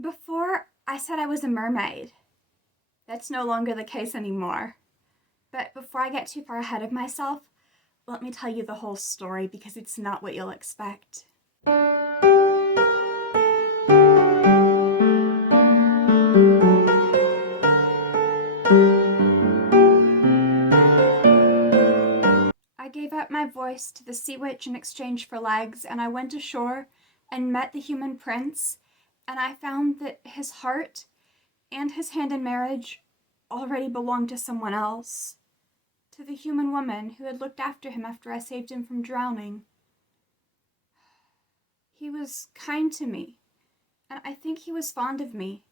Before, I said I was a mermaid. That's no longer the case anymore. But before I get too far ahead of myself, let me tell you the whole story because it's not what you'll expect. I gave up my voice to the sea witch in exchange for legs, and I went ashore and met the human prince, and I found that his heart and his hand in marriage already belonged to someone else. To the human woman who had looked after him after I saved him from drowning. He was kind to me, and I think he was fond of me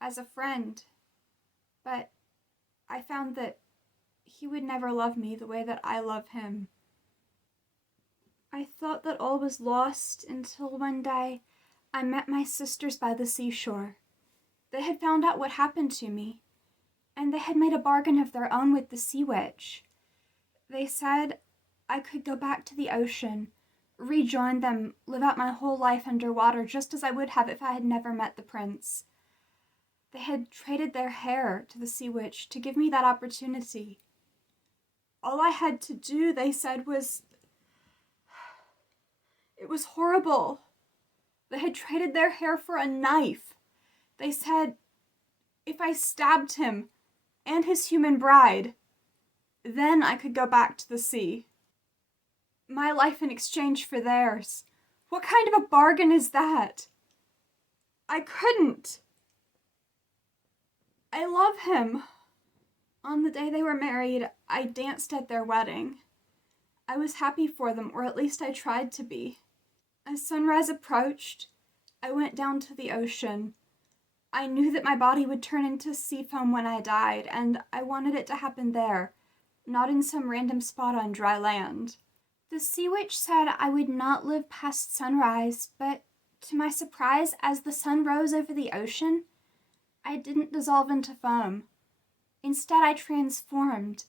as a friend, but I found that he would never love me the way that I love him. I thought that all was lost until one day I met my sisters by the seashore. They had found out what happened to me, and they had made a bargain of their own with the sea witch. They said I could go back to the ocean, rejoin them, live out my whole life underwater just as I would have if I had never met the prince. They had traded their hair to the sea witch to give me that opportunity. All I had to do, they said, was... It was horrible. They had traded their hair for a knife. They said if I stabbed him and his human bride, then I could go back to the sea. My life in exchange for theirs. What kind of a bargain is that? I couldn't. I love him. On the day they were married, I danced at their wedding. I was happy for them, or at least I tried to be. As sunrise approached, I went down to the ocean. I knew that my body would turn into sea foam when I died, and I wanted it to happen there, not in some random spot on dry land. The sea witch said I would not live past sunrise, but to my surprise, as the sun rose over the ocean, I didn't dissolve into foam. Instead, I transformed.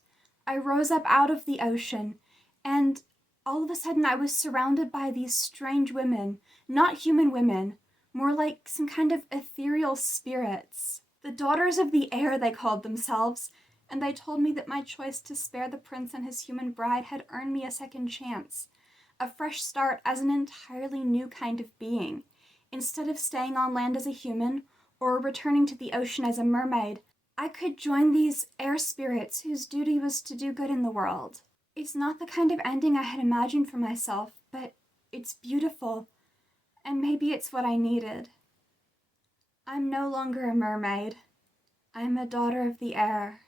I rose up out of the ocean, and all of a sudden I was surrounded by these strange women, not human women, more like some kind of ethereal spirits. The daughters of the air, they called themselves, and they told me that my choice to spare the prince and his human bride had earned me a second chance, a fresh start as an entirely new kind of being. Instead of staying on land as a human, or returning to the ocean as a mermaid, I could join these air spirits whose duty was to do good in the world. It's not the kind of ending I had imagined for myself, but it's beautiful, and maybe it's what I needed. I'm no longer a mermaid. I'm a daughter of the air.